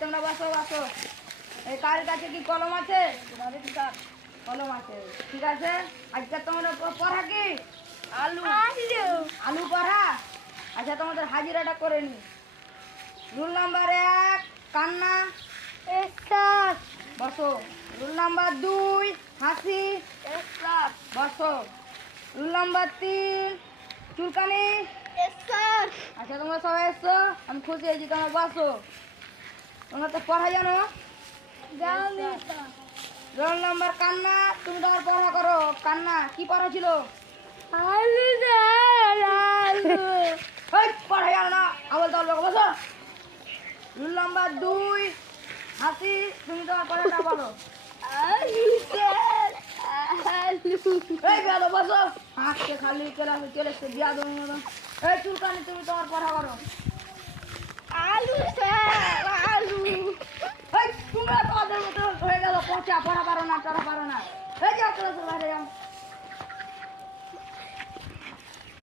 তোমরা বসো বসো। এই কার কাছে কি কলম আছে? কলম আছে, ঠিক আছে। আজকে তোমাদের পড়া কি? আলু। আলু পড়া। আচ্ছা, তোমাদের হাজিরাটা করে নি। রুল নাম্বার 1 কান্না, বসো। রুল নাম্বার 2 হাসি, বসো। রুল নাম্বার 3 চুলকানি। আচ্ছা, তোমরা সবাই এসছো, আমি খুশি হয়েছি। তোমরা বসো। তোমরা তো পড়া জানো? রোল নাম্বার কান্না, তুমি তোমার পড়া করো। কান্না কি পড়া ছিল? পড়া জানো না, আবল তাবল বসো। রুল নাম্বার 2 হাসি, তুমি তোমার পড়াটা বলো। এই বেয়াদব বসো। হাসতে খালি ক্লাসে চলে এসছে বেয়াদব মতন। এই চুলকানি, তুমি তোমার পড়া করো। এই তোমরা তো ওদের মতো হয়ে গেল, পড়া পারো না, টড়া পারো না। এই যাও ক্লাসের বাইরে যাও।